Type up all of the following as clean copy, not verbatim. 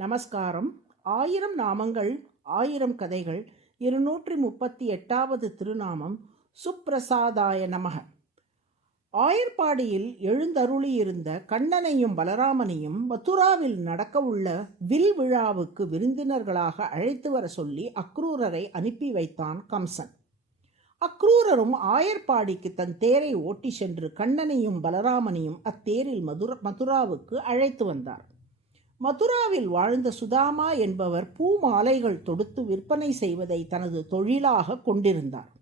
நமஸ்காரம். 1000 நாமங்கள் 1000 கதைகள் 238வது திருநாமம் சுப்ரசாதாய நமக. ஆயர்பாடியில் எழுந்தருளியிருந்த கண்ணனையும் பலராமனையும் மதுராவில் நடக்கவுள்ள வில் விழாவுக்கு விருந்தினர்களாக அழைத்து வர சொல்லி அக்ரூரரை அனுப்பி வைத்தான் கம்சன். அக்ரூரரும் ஆயர்பாடிக்கு தன் தேரை ஓட்டி சென்று கண்ணனையும் பலராமனையும் அத்தேரில் மதுராவுக்கு அழைத்து வந்தார். மதுராவில் வாழ்ந்த சுதாமா என்பவர் பூ மாலைகள் தொடுத்து விற்பனை செய்வதை தனது தொழிலாக கொண்டிருந்தார்.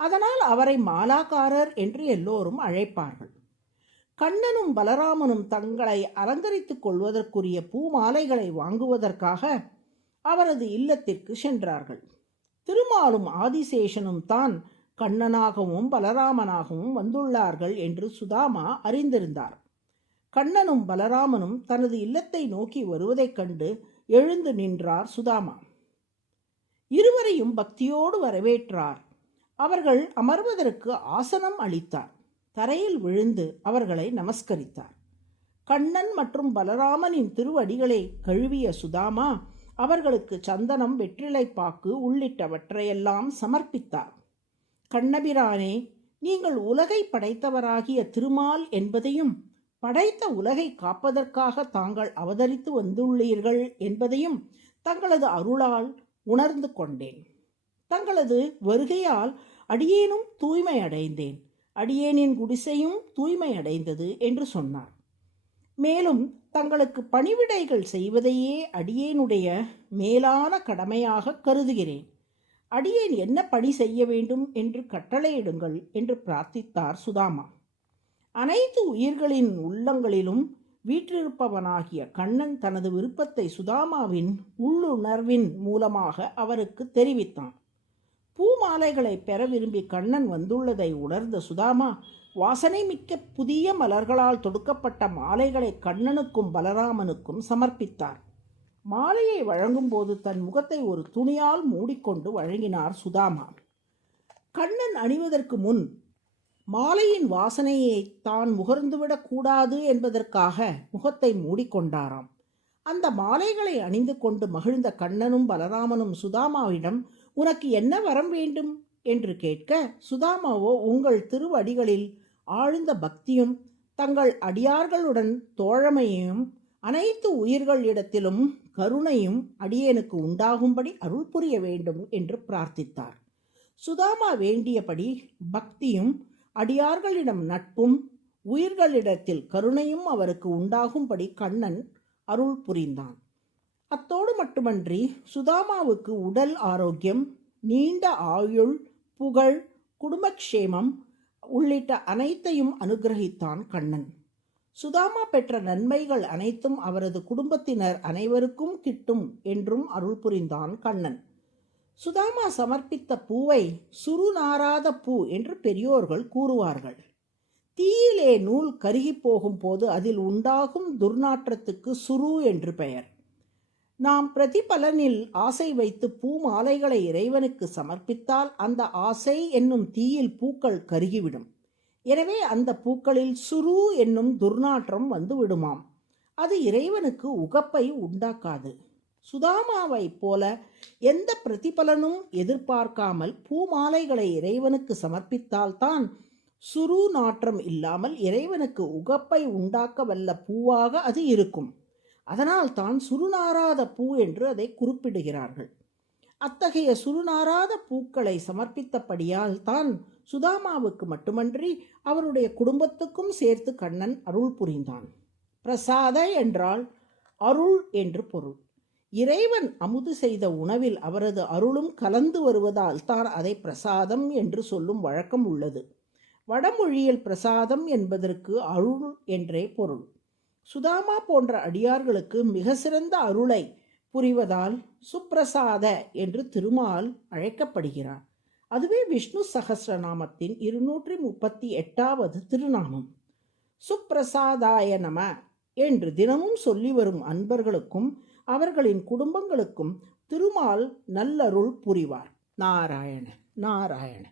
அதனால் அவரை மாலாக்காரர் என்று எல்லோரும் அழைப்பார்கள். கண்ணனும் பலராமனும் தங்களை அலங்கரித்துக் கொள்வதற்குரிய பூ மாலைகளை வாங்குவதற்காக அவரது இல்லத்திற்கு சென்றார்கள். திருமாலும் ஆதிசேஷனும் தான் கண்ணனாகவும் பலராமனாகவும் வந்துள்ளார்கள் என்று சுதாமா அறிந்திருந்தார். கண்ணனும் பலராமனும் தனது இல்லத்தை நோக்கி வருவதைக் கண்டு எழுந்து நின்றார் சுதாமா. இருவரையும் பக்தியோடு வரவேற்றார். அவர்கள் அமர்வதற்கு ஆசனம் அளித்தார். தரையில் விழுந்து அவர்களை நமஸ்கரித்தார். கண்ணன் மற்றும் பலராமனின் திருவடிகளை கழுவிய சுதாமா அவர்களுக்கு சந்தனம், வெற்றிலைப்பாக்கு உள்ளிட்டவற்றையெல்லாம் சமர்ப்பித்தார். கண்ணபிரானே, நீங்கள் உலகை படைத்தவராகிய திருமால் என்பதையும் படைத்த உலகை காப்பதற்காக தாங்கள் அவதரித்து வந்துள்ளீர்கள் என்பதையும் தங்களது அருளால் உணர்ந்து கொண்டேன். தங்களது வருகையால் அடியேனும் தூய்மை அடைந்தேன். அடியேனின் குடிசையும் தூய்மை அடைந்தது என்று சொன்னார். மேலும் தங்களுக்கு பணிவிடைகள் செய்வதையே அடியேனுடைய மேலான கடமையாக கருதுகிறேன். அடியேன் என்ன பணி செய்ய வேண்டும் என்று கட்டளையிடுங்கள் என்று பிரார்த்தித்தார் சுதாமா. அனைத்து உயிர்களின் உள்ளங்களிலும் வீற்றிருப்பவனாகிய கண்ணன் தனது விருப்பத்தை சுதாமாவின் உள்ளுணர்வின் மூலமாக அவருக்கு தெரிவித்தான். பூமாலைகளை பெற விரும்பி கண்ணன் வந்துள்ளதை உணர்ந்த சுதாமா வாசனை மிக்க புதிய மலர்களால் தொடுக்கப்பட்ட மாலைகளை கண்ணனுக்கும் பலராமனுக்கும் சமர்ப்பித்தார். மாலையை வழங்கும்போது தன் முகத்தை ஒரு துணியால் மூடிக்கொண்டு வழங்கினார் சுதாமா. கண்ணன் அணிவதற்கு முன் மாலையின் வாசனையை தான் முகர்ந்துவிடக் கூடாது என்பதற்காக முகத்தை மூடிக்கொண்டாராம். அந்த மாலைகளை அணிந்து கொண்டு மகிழ்ந்த கண்ணனும் பலராமனும் சுதாமாவிடம், உனக்கு என்ன வரம் வேண்டும் என்று கேட்க, சுதாமாவோ, உங்கள் திருவடிகளில் ஆழ்ந்த பக்தியும் தங்கள் அடியார்களுடன் தோழமையும் அனைத்து உயிர்களிடத்திலும் கருணையும் அடியேனுக்கு உண்டாகும்படி அருள் புரிய வேண்டும் என்று பிரார்த்தித்தார். சுதாமா வேண்டியபடி பக்தியும் அடியார்களிடம் நட்பும் உயிர்களிடத்தில் கருணையும் அவருக்கு உண்டாகும்படி கண்ணன் அருள் புரிந்தான். அத்தோடு மட்டுமன்றி சுதாமாவுக்கு உடல் ஆரோக்கியம், நீண்ட ஆயுள், புகழ், குடும்பக்ஷேமம் உள்ளிட்ட அனைத்தையும் அனுகிரகித்தான் கண்ணன். சுதாமா பெற்ற நன்மைகள் அனைத்தும் அவரது குடும்பத்தினர் அனைவருக்கும் கிட்டும் என்றும் அருள் புரிந்தான் கண்ணன். சுதாமா சமர்ப்பித்த பூவை சுருநாராத பூ என்று பெரியோர்கள் கூறுவார்கள். தீயிலே நூல் கருகி போகும் போது அதில் உண்டாகும் துர்நாற்றத்துக்கு சுரு என்று பெயர். நாம் பிரதிபலனில் ஆசை வைத்து பூ மாலைகளை இறைவனுக்கு சமர்ப்பித்தால் அந்த ஆசை என்னும் தீயில் பூக்கள் கருகிவிடும். எனவே அந்த பூக்களில் சுரு என்னும் துர்நாற்றம் வந்து விடுமாம். அது இறைவனுக்கு உகப்பை உண்டாக்காது. சுதாமாவை போல எந்த பிரதிபலனும் எதிர்பார்க்காமல் பூமாலைகளை இறைவனுக்கு சமர்ப்பித்தால்தான் சுரு நாற்றம் இல்லாமல் இறைவனுக்கு உகப்பை உண்டாக்க வல்ல பூவாக அது இருக்கும். அதனால் தான் சுருநாராத பூ என்று அதை குறிப்பிடுகிறார்கள். அத்தகைய சுருநாராத பூக்களை சமர்ப்பித்தபடியால் தான் சுதாமாவுக்கு மட்டுமன்றி அவருடைய குடும்பத்துக்கும் சேர்த்து கண்ணன் அருள் புரிந்தான். பிரசாத என்றால் அருள் என்று பொருள். இறைவன் அமுது செய்த உணவில் அவரது அருளும் கலந்து வருவதால் தான் அதை பிரசாதம் என்று சொல்லும் வழக்கம் உள்ளது. வடமொழியில் பிரசாதம் என்பதற்கு அருள் என்றே பொருள். சுதாமா போன்ற அடியார்களுக்கு மிக சிறந்த அருளை புரிவதால் சுப்ரசாத என்று திருமால் அழைக்கப்படுகிறார். அதுவே விஷ்ணு சகஸ்ரநாமத்தின் 238வது திருநாமம். சுப்ரசாதாய நம என்று தினமும் சொல்லி வரும் அன்பர்களுக்கும் அவர்களின் குடும்பங்களுக்கும் திருமால் நல்லருள் புரிவார். நாராயண நாராயண.